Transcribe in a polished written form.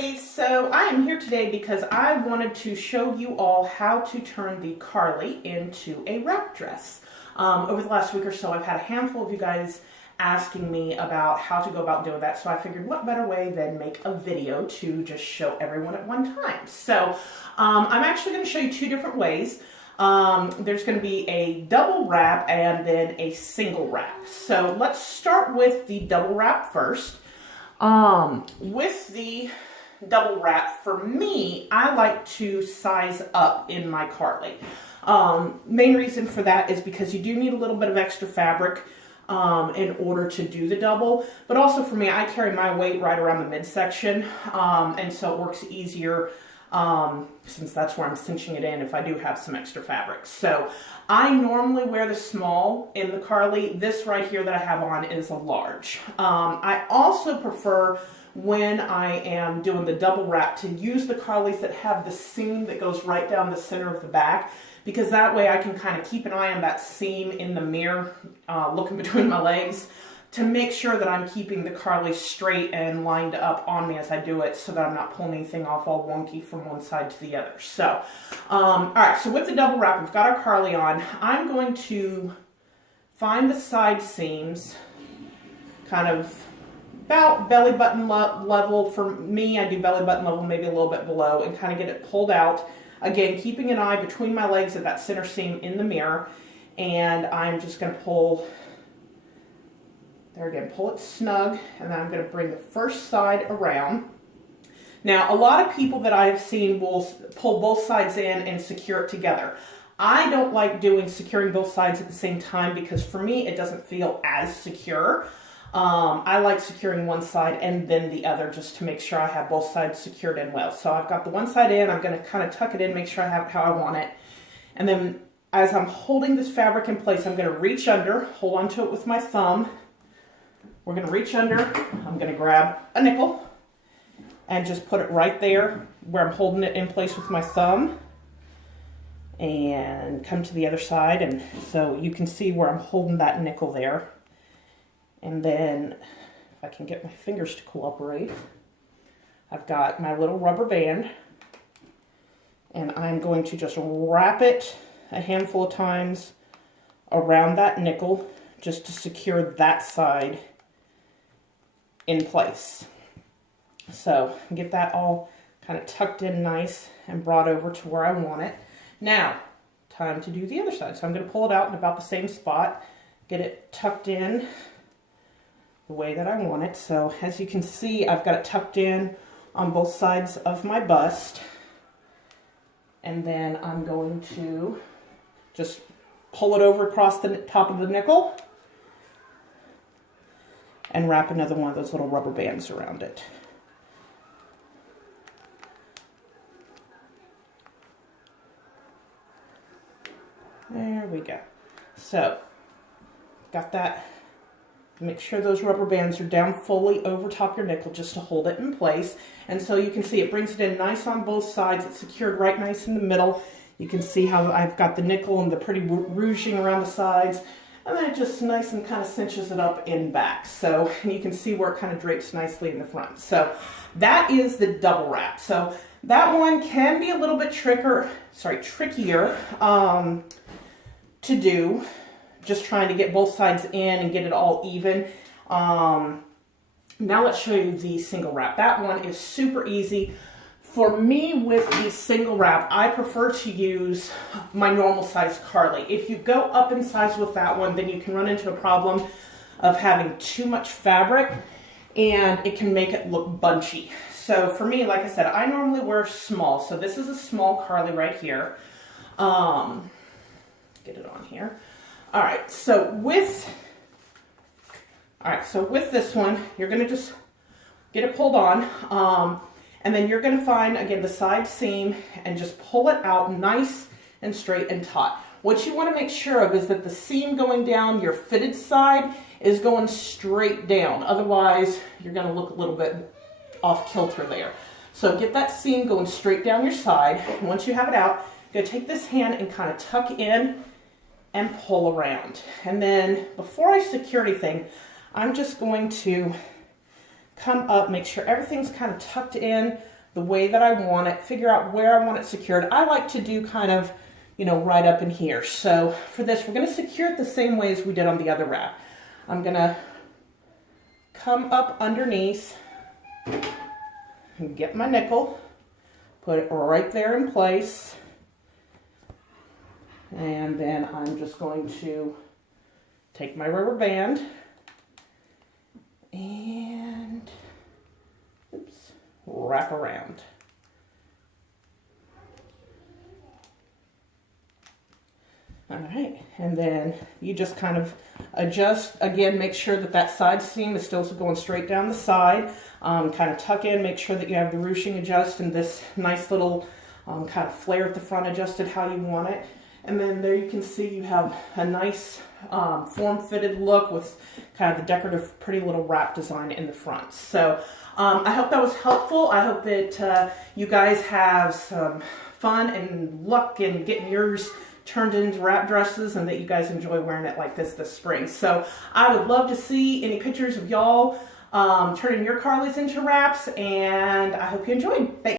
ladies, so I am here today because I wanted to show you all how to turn the Carly into a wrap dress. Over the last week or so I've had a handful of you guys asking me about how to go about doing that, so I figured what better way than make a video to just show everyone at one time. So I'm actually going to show you two different ways. There's going to be a double wrap and then a single wrap. So let's start with the double wrap first. With the double wrap, for me, I like to size up in my Carly. Main reason for that is because you do need a little bit of extra fabric in order to do the double, but also for me, I carry my weight right around the midsection, and so it works easier since that's where I'm cinching it in if I do have some extra fabric. So I normally wear the small in the Carly. This right here that I have on is a large. I also prefer when I am doing the double wrap to use the Carlys that have the seam that goes right down the center of the back, because that way I can kind of keep an eye on that seam in the mirror, looking between my legs, to make sure that I'm keeping the Carly straight and lined up on me as I do it, so that I'm not pulling anything off all wonky from one side to the other. So, all right, so with the double wrap, we've got our Carly on. I'm going to find the side seams, kind of about belly button level. For me, I do belly button level, maybe a little bit below, and kind of get it pulled out. Again, keeping an eye between my legs at that center seam in the mirror, and I'm just going to pull. There again, pull it snug, and then I'm going to bring the first side around. Now, a lot of people that I've seen will pull both sides in and secure it together. I don't like securing both sides at the same time, because for me, it doesn't feel as secure. I like securing one side and then the other, just to make sure I have both sides secured in well. So I've got the one side in, I'm going to kind of tuck it in, make sure I have it how I want it. And then as I'm holding this fabric in place, I'm going to reach under, hold onto it with my thumb. We're going to reach under, I'm going to grab a nickel and just put it right there where I'm holding it in place with my thumb, and come to the other side, and so you can see where I'm holding that nickel there. And then if I can get my fingers to cooperate, I've got my little rubber band, and I'm going to just wrap it a handful of times around that nickel just to secure that side in place. So get that all kind of tucked in nice and brought over to where I want it. Now, time to do the other side. So I'm going to pull it out in about the same spot, get it tucked in the way that I want it. So as you can see, I've got it tucked in on both sides of my bust. And then I'm going to just pull it over across the top of the nickel and wrap another one of those little rubber bands around it. There we go. So, got that. Make sure those rubber bands are down fully over top your nickel just to hold it in place. And so you can see it brings it in nice on both sides. It's secured right nice in the middle. You can see how I've got the nickel and the pretty ruching around the sides. And then it just nice and kind of cinches it up in back. So you can see where it kind of drapes nicely in the front. So that is the double wrap. So that one can be a little bit trickier to do. Just trying to get both sides in and get it all even. Now let's show you the single wrap. That one is super easy. For me, with the single wrap, I prefer to use my normal size Carly. If you go up in size with that one, then you can run into a problem of having too much fabric, and it can make it look bunchy. So for me, like I said, I normally wear small. So this is a small Carly right here. Get it on here. All right, so with this one, you're gonna just get it pulled on. And then you're going to find, again, the side seam and just pull it out nice and straight and taut. What you want to make sure of is that the seam going down your fitted side is going straight down. Otherwise, you're going to look a little bit off kilter there. So get that seam going straight down your side. And once you have it out, you're going to take this hand and kind of tuck in and pull around. And then before I secure anything, I'm just going to come up, make sure everything's kind of tucked in the way that I want it, figure out where I want it secured. I like to do kind of, you know, right up in here. So for this, we're going to secure it the same way as we did on the other wrap. I'm going to come up underneath and get my nickel, put it right there in place, and then I'm just going to take my rubber band and wrap around. All right, and then you just kind of adjust, again, make sure that that side seam is still going straight down the side, kind of tuck in, make sure that you have the ruching adjust and this nice little kind of flare at the front adjusted how you want it. And then there you can see you have a nice form-fitted look with kind of the decorative pretty little wrap design in the front. So I hope that was helpful. I hope that you guys have some fun and luck in getting yours turned into wrap dresses, and that you guys enjoy wearing it like this spring. So I would love to see any pictures of y'all turning your Carlys into wraps, and I hope you enjoyed. Thanks.